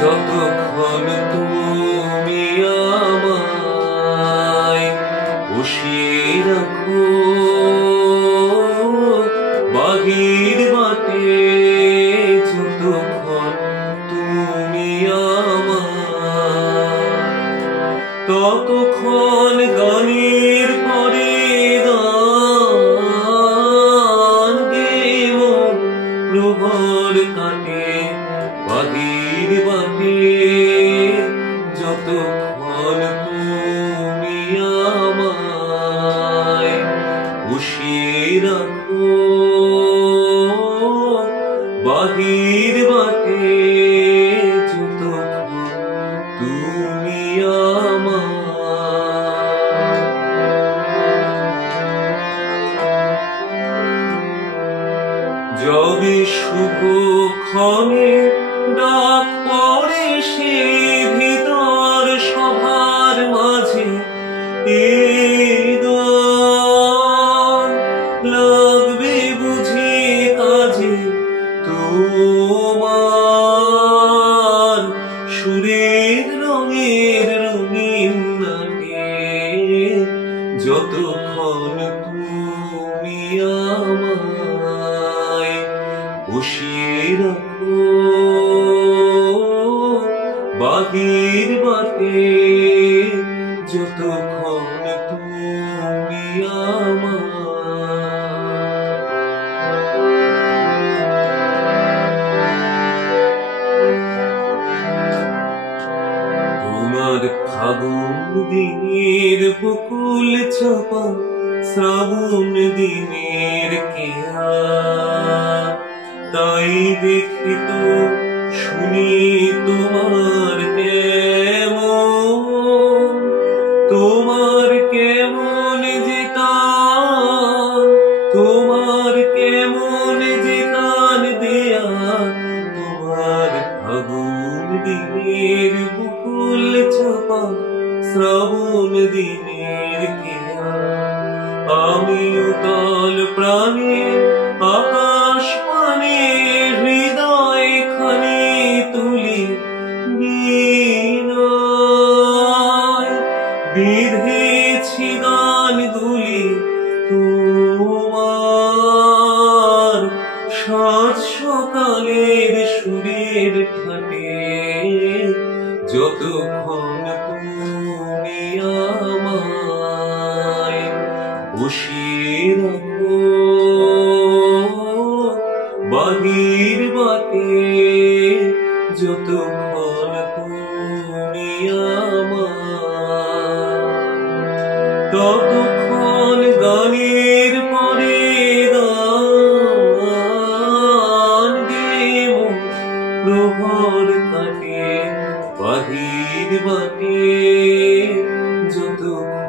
যতক্ষণ তুমি আমায় বসিয়ে রাখো বাহির বাটে, যতক্ষণ তুমি আমায়, ততক্ষণ গানের পরে গান গেম প্রহর কাটে বাহির বাটে, যতক্ষণ তুমি আমায় বসিয়ে রাখো বাহির বাটে, যতক্ষণ তুমি আমায়। যবে শুভক্ষণে ডাক পড়ে সে ভিতর সভার মাঝে, লাগবে বুঝি কাজে তোমার সুরের রঙের রঙিন নাটে, যতক্ষণ তুমি আমায় বসিয়ে রাখো বাহির বাটে, যতক্ষণ তুমি আমায়। তোমার ফাগুন দিনের বকুল চাপা, শ্রাবণ দিনের কেয়া, তাই দেখি তো শুনি তোমার কেমন, তোমার কেমন যে তান, তোমার কেমন যে তান দেয়া, তোমার ফাগুন দিনের বকুল চাপা, শ্রাবণ দিনের কেয়া, আমি উতল প্রাণে আকাশ পানে হৃদয় খানি তুলি বীণায়, বিঁধেছি গান দুলি তোমার সাত সকালের সুরের ঠাটে, যতক্ষণ তুমি আমায় বসিয়ে রাখো বাহির বাটে, যতক্ষণ তুমি আমায়, ততক্ষণ গানের পরে গান গেম প্রহর কাটে বাহির বাটে, যতক্ষণ